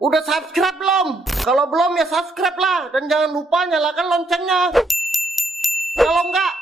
Udah subscribe belum? Kalau belum ya subscribe lah. Dan jangan lupa nyalakan loncengnya. Kalau enggak,